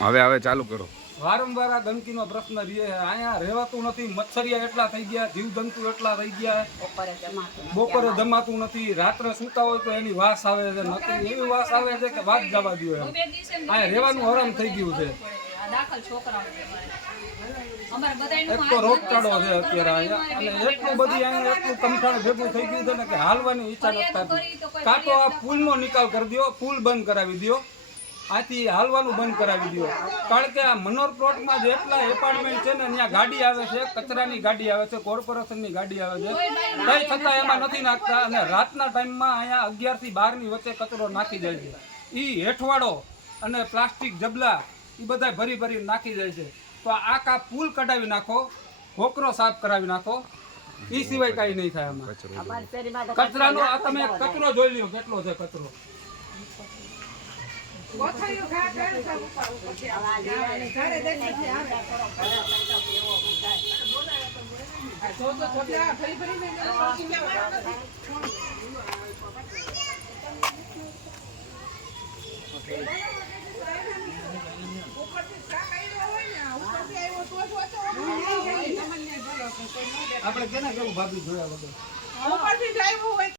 હવે હવે ચાલુ કરો વારંવાર આ ગંદકીનો પ્રશ્ન રહે છે અહીંયા રહેવાતું નથી મચ્છરિયા એટલા થઈ ગયા જીવજંતુ એટલા થઈ ગયા બપોરે જમાતું નથી રાત્રે સૂતા હોય તો એની વાસ આવે છે નથી એવી વાસ આવે છે કે વાત જવા દો એમ અહીંયા રહેવાનું હરામ થઈ ગયું છે દાખલ છોકરાઓ અમારે બધાયનું એક તો રોગચાળો છે અત્યારે અહીંયા અને એટલું બધી અહીંયા એટલું કમઠાણ ભેગું થઈ ગયું છે ને કે હાલવાની ઈચ્છા નથી કાં તો આ પુલનો નિકાલ કરી દો પુલ બંધ કરાવી દો આથી હાલવાનું બંધ કરાવી દો કારણ કે આ મનોર પ્લોટમાં જેટલા એપાર્ટમેન્ટ છે ને ત્યાં ગાડી આવે છે કચરાની ગાડી આવે છે કોર્પોરેશનની ગાડી આવે છે. કંઈ છતાં એમાં નથી નાખતા અને રાતના ટાઈમમાં અહીંયા અગિયારથી બારની વચ્ચે કચરો નાખી જાય છે. એ હેઠવાડો અને પ્લાસ્ટિક જબલા એ બધા ભરી ભરી નાખી જાય છે. તો આ કા પુલ કઢાવી નાખો હોકરો સાફ કરાવી નાખો એ સિવાય કાંઈ નહીં થાય આમાં. કચરાનો આ તમે કચરો જોઈ લ્યો કેટલો છે કચરો? આપણે કેના કેવું ભાભી જોયા વગર? ઉપરથી આવ્યું હોય